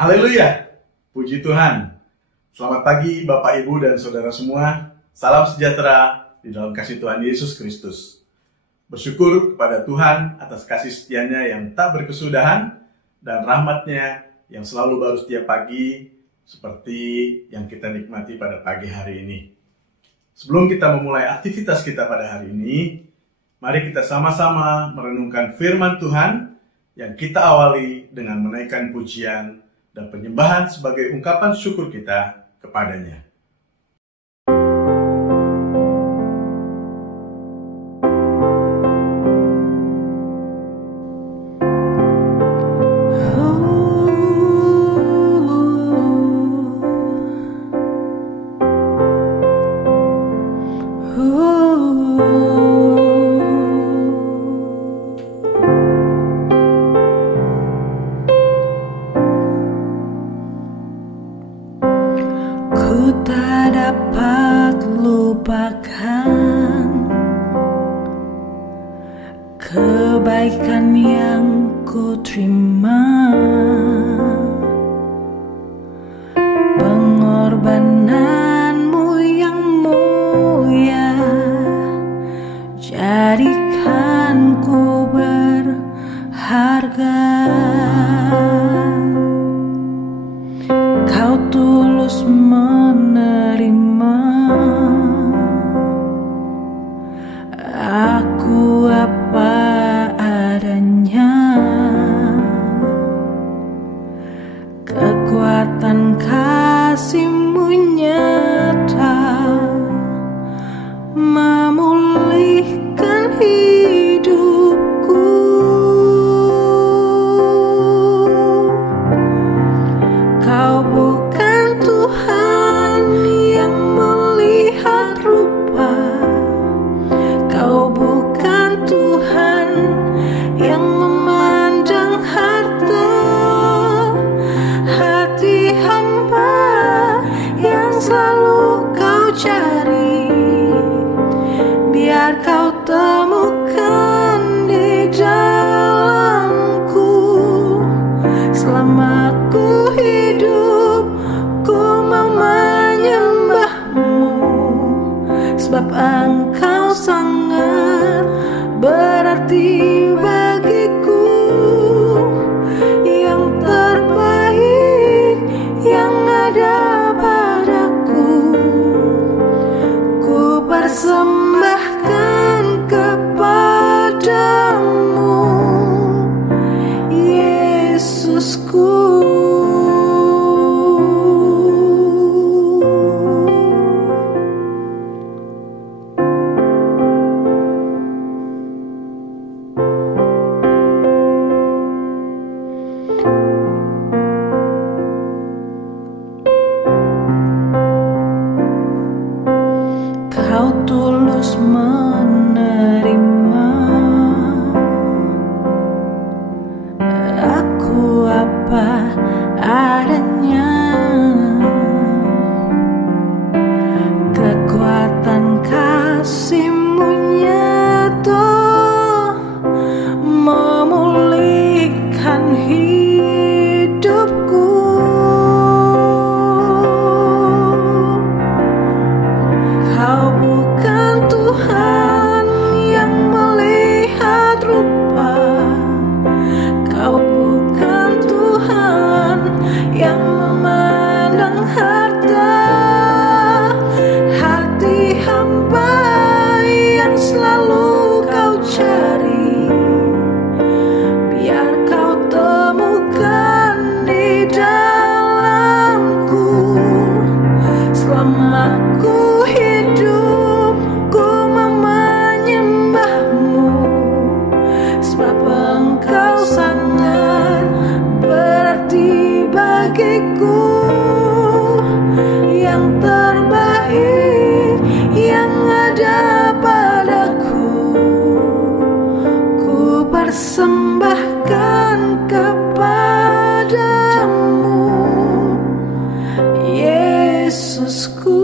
Haleluya, puji Tuhan. Selamat pagi Bapak, Ibu, dan Saudara semua. Salam sejahtera di dalam kasih Tuhan Yesus Kristus. Bersyukur kepada Tuhan atas kasih setianya yang tak berkesudahan dan rahmat-Nya yang selalu baru setiap pagi, seperti yang kita nikmati pada pagi hari ini. Sebelum kita memulai aktivitas kita pada hari ini, mari kita sama-sama merenungkan firman Tuhan yang kita awali dengan menaikkan pujian dan penyembahan sebagai ungkapan syukur kita kepadanya. Kebaikan yang ku terima, pengorbananmu yang mulia, jadikan ku berharga. Kau tulus menerima aku apa adanya. Kekuatan kasih-Mu nyata memulihkan hidupku. Kau bukan Tuhan yang melihat rupa, Kau bukan Tuhan yang memandang harta. Hati hamba yang selalu Kau cari, biar Kau temukan di dalamku. Selama ku hidup, ku mau menyembah-Mu, sebab Engkau sangat berarti bagiku. Yang terbaik yang ada padaku, ku persembahkan kepadamu, Yesusku. Kau tulus menerima aku apa adanya. Kekuatan kasih-Mu nyata memulihkan hidupku. Kau bukan Tuhan yang melihat rupa, Kau bukan Tuhan yang memandang harta. Hati hamba yang selalu Kau cari, biar Kau temukan di dalamku. Selama ku hidup, ku mau menyembah-Mu, sebab Engkau sangat berarti bagiku. Yang terbaik yang ada padaku, ku persembahkan kepadamu, Yesusku.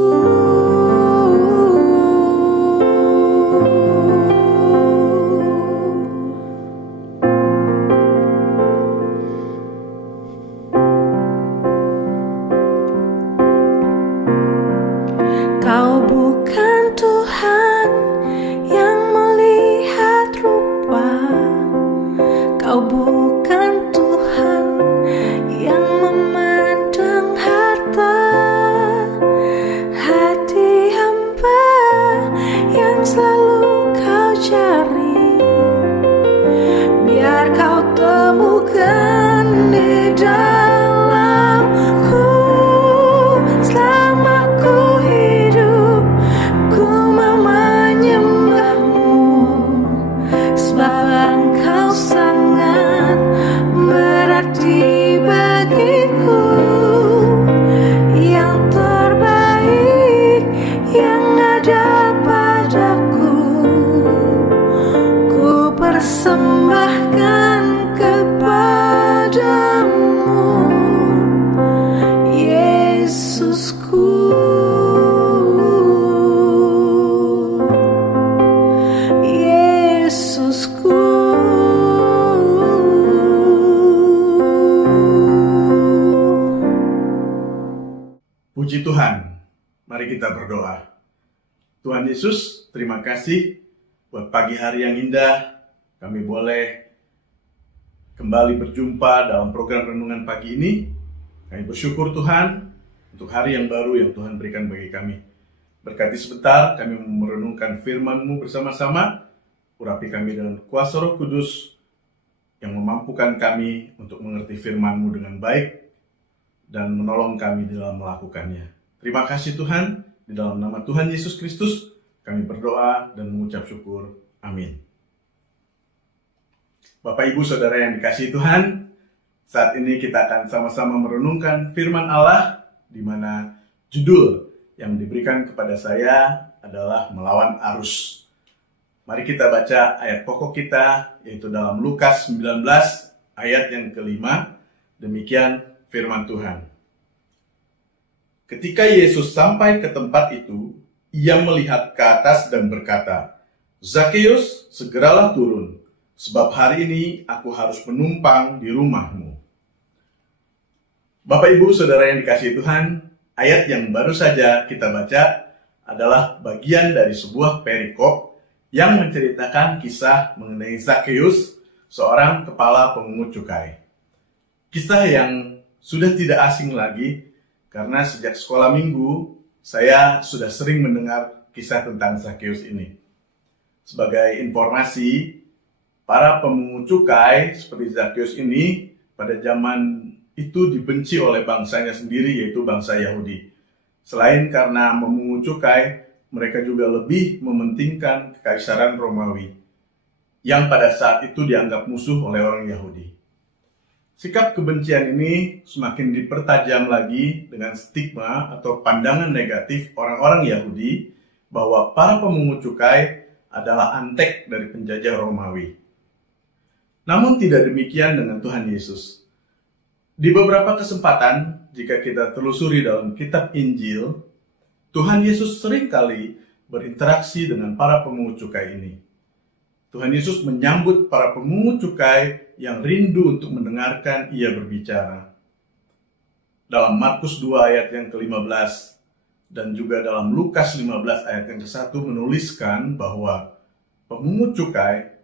Tuhan, mari kita berdoa. Tuhan Yesus, terima kasih buat pagi hari yang indah. Kami boleh kembali berjumpa dalam program Renungan Pagi ini. Kami bersyukur Tuhan untuk hari yang baru yang Tuhan berikan bagi kami. Berkati sebentar kami merenungkan firman-Mu bersama-sama. Urapi kami dengan kuasa Roh Kudus yang memampukan kami untuk mengerti firman-Mu dengan baik dan menolong kami dalam melakukannya. Terima kasih Tuhan, di dalam nama Tuhan Yesus Kristus kami berdoa dan mengucap syukur. Amin. Bapak Ibu Saudara yang dikasihi Tuhan, saat ini kita akan sama-sama merenungkan firman Allah, di mana judul yang diberikan kepada saya adalah Melawan Arus. Mari kita baca ayat pokok kita, yaitu dalam Lukas 19 ayat yang kelima. Demikian firman Tuhan. Ketika Yesus sampai ke tempat itu, ia melihat ke atas dan berkata, "Zakeus, segeralah turun, sebab hari ini aku harus menumpang di rumahmu." Bapak Ibu Saudara yang dikasihi Tuhan, ayat yang baru saja kita baca adalah bagian dari sebuah perikop yang menceritakan kisah mengenai Zakeus, seorang kepala pemungut cukai. Kisah yang sudah tidak asing lagi, karena sejak sekolah minggu, saya sudah sering mendengar kisah tentang Zakeus ini. Sebagai informasi, para pemungut cukai seperti Zakeus ini pada zaman itu dibenci oleh bangsanya sendiri, yaitu bangsa Yahudi. Selain karena memungut cukai, mereka juga lebih mementingkan kekaisaran Romawi, yang pada saat itu dianggap musuh oleh orang Yahudi. Sikap kebencian ini semakin dipertajam lagi dengan stigma atau pandangan negatif orang-orang Yahudi bahwa para pemungut cukai adalah antek dari penjajah Romawi. Namun tidak demikian dengan Tuhan Yesus. Di beberapa kesempatan, jika kita telusuri dalam kitab Injil, Tuhan Yesus seringkali berinteraksi dengan para pemungut cukai ini. Tuhan Yesus menyambut para pemungut cukai yang rindu untuk mendengarkan ia berbicara. Dalam Markus 2 ayat yang ke-15 dan juga dalam Lukas 15 ayat yang ke-1 menuliskan bahwa pemungut cukai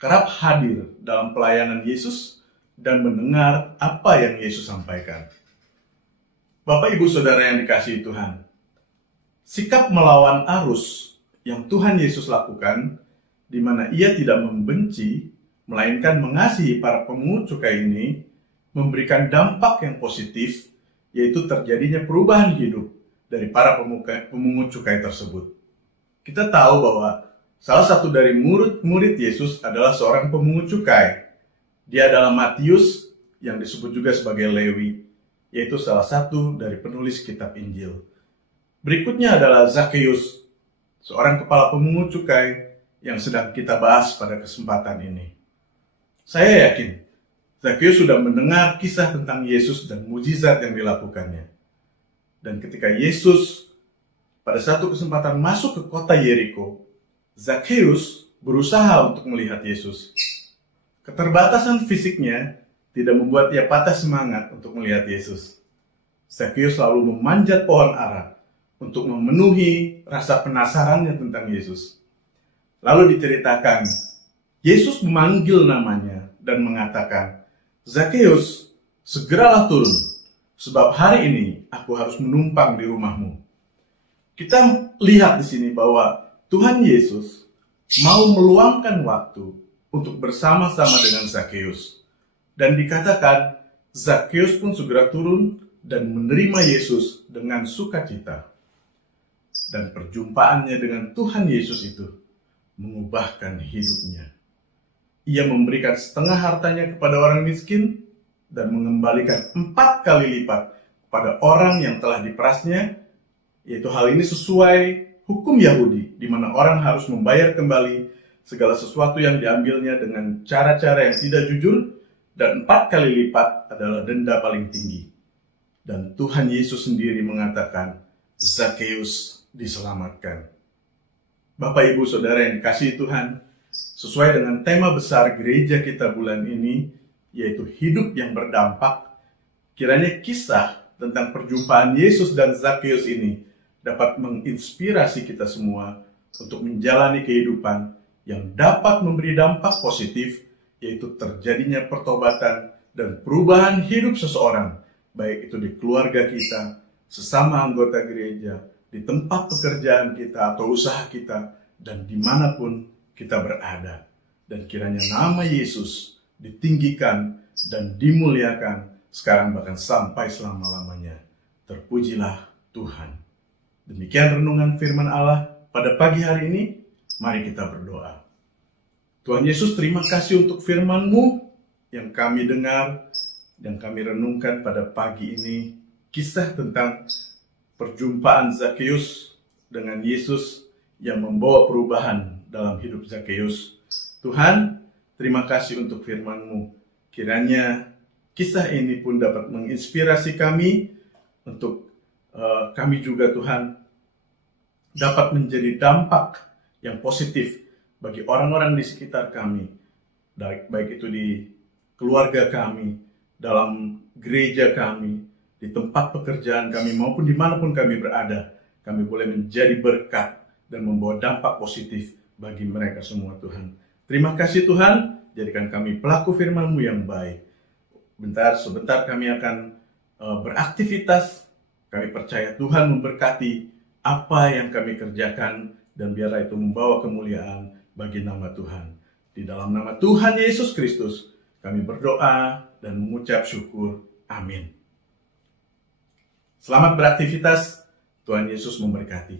kerap hadir dalam pelayanan Yesus dan mendengar apa yang Yesus sampaikan. Bapak Ibu Saudara yang dikasihi Tuhan, sikap melawan arus yang Tuhan Yesus lakukan, di mana ia tidak membenci, melainkan mengasihi para pemungut cukai ini, memberikan dampak yang positif, yaitu terjadinya perubahan hidup dari para pemungut cukai tersebut. Kita tahu bahwa salah satu dari murid Yesus adalah seorang pemungut cukai. Dia adalah Matius, yang disebut juga sebagai Lewi, yaitu salah satu dari penulis kitab Injil. Berikutnya adalah Zakeus, seorang kepala pemungut cukai yang sedang kita bahas pada kesempatan ini. Saya yakin Zakeus sudah mendengar kisah tentang Yesus dan mujizat yang dilakukannya. Dan ketika Yesus pada satu kesempatan masuk ke kota Yeriko, Zakeus berusaha untuk melihat Yesus. Keterbatasan fisiknya tidak membuat ia patah semangat untuk melihat Yesus. Zakeus selalu memanjat pohon ara untuk memenuhi rasa penasarannya tentang Yesus. Lalu diceritakan, Yesus memanggil namanya dan mengatakan, "Zakeus, segeralah turun, sebab hari ini aku harus menumpang di rumahmu." Kita lihat di sini bahwa Tuhan Yesus mau meluangkan waktu untuk bersama-sama dengan Zakeus. Dan dikatakan, Zakeus pun segera turun dan menerima Yesus dengan sukacita. Dan perjumpaannya dengan Tuhan Yesus itu mengubahkan hidupnya. Ia memberikan setengah hartanya kepada orang miskin dan mengembalikan 4 kali lipat kepada orang yang telah diperasnya, yaitu hal ini sesuai hukum Yahudi, di mana orang harus membayar kembali segala sesuatu yang diambilnya dengan cara-cara yang tidak jujur, dan 4 kali lipat adalah denda paling tinggi. Dan Tuhan Yesus sendiri mengatakan, Zakeus diselamatkan. Bapak Ibu Saudara yang dikasihi Tuhan, sesuai dengan tema besar gereja kita bulan ini, yaitu hidup yang berdampak, kiranya kisah tentang perjumpaan Yesus dan Zakheus ini dapat menginspirasi kita semua untuk menjalani kehidupan yang dapat memberi dampak positif, yaitu terjadinya pertobatan dan perubahan hidup seseorang, baik itu di keluarga kita, sesama anggota gereja, di tempat pekerjaan kita atau usaha kita, dan dimanapun kita berada. Dan kiranya nama Yesus ditinggikan dan dimuliakan sekarang bahkan sampai selama-lamanya. Terpujilah Tuhan. Demikian renungan firman Allah pada pagi hari ini. Mari kita berdoa. Tuhan Yesus, terima kasih untuk firman-Mu yang kami dengar dan kami renungkan pada pagi ini. Kisah tentang perjumpaan Zakheus dengan Yesus yang membawa perubahan dalam hidup Zakheus. Tuhan, terima kasih untuk firman-Mu. Kiranya kisah ini pun dapat menginspirasi kami untuk kami juga, Tuhan, dapat menjadi dampak yang positif bagi orang-orang di sekitar kami, baik itu di keluarga kami, dalam gereja kami, di tempat pekerjaan kami, maupun dimanapun kami berada. Kami boleh menjadi berkat dan membawa dampak positif bagi mereka semua, Tuhan. Terima kasih, Tuhan, jadikan kami pelaku firman-Mu yang baik. Sebentar kami akan beraktivitas. Kami percaya Tuhan memberkati apa yang kami kerjakan, dan biarlah itu membawa kemuliaan bagi nama Tuhan. Di dalam nama Tuhan Yesus Kristus, kami berdoa dan mengucap syukur. Amin. Selamat beraktivitas. Tuhan Yesus memberkati.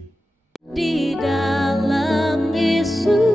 Di dalam Yesus